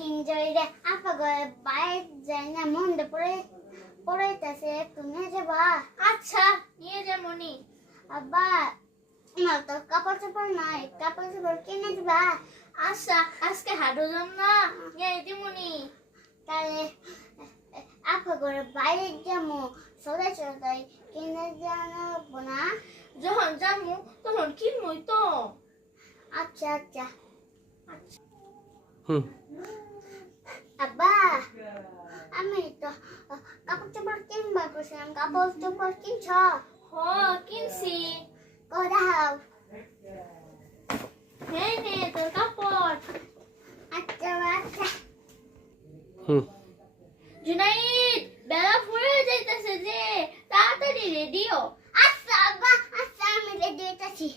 দিন ধরে আপা ঘরে বাইরে যাই না মনটা পড়াইতেছে একটু নিয়ে যাবা? আচ্ছা নিয়ে যাবনি। আব্বা আমার তো কাপড় চোপড় নাই, কাপড় চোপড় কিনে দিবা? আচ্ছা আজকে হাঁটু যাম না, নিয়ে দিমুনি। তাহলে আপা ঘরে বাইরে যাবো, সদাই সদাই কিনে জানাবো না? যখন যামু তখন কিনবই তো। আচ্ছা আচ্ছা। হুম আব্বা আমি তো কাপড় চোপড় কিনবা করছিলাম, কাপড় চোপড় কিনছ? হ কিনছি। কোথাও? নে নে তোর কাপড়। আচ্ছা আচ্ছা। হুম জুনাইদ বেলা ফুরে যাইতেছে যে, তাড়াতাড়ি রেডিও। আচ্ছা আব্বা, আচ্ছা আমি রেডি হইতাছি।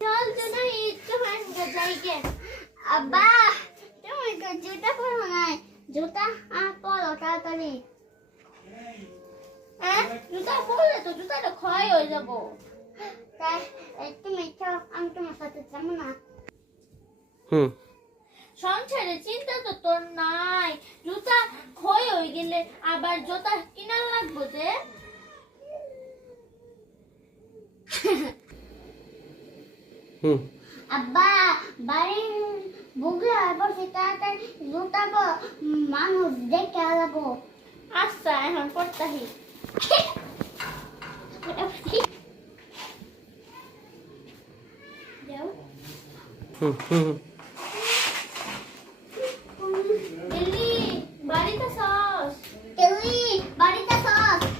চল জুনাইদ তোমার যাই গে। আব্বা তুমি তো জুতা পরো নাই, জুতা পরো তাড়াতাড়ি। হ্যাঁ জুতা পরলে তো জুতাটা ক্ষয় হয়ে যাব। তাই তুমি চলো, আমি তোমার সাথে যাবো না? হুম সংসারে চিন্তা তো তোর নাই, জুতা ক্ষয় হয়ে গেলে আবার জুতা কিনা লাগবে যে। হুম আব্বা বাড়ির বুগলা বসে তাড়াতাড়ি জুতা মানুষ দেখে আলাবো। আচ্ছা এখন পড়তাহি। হুম হুম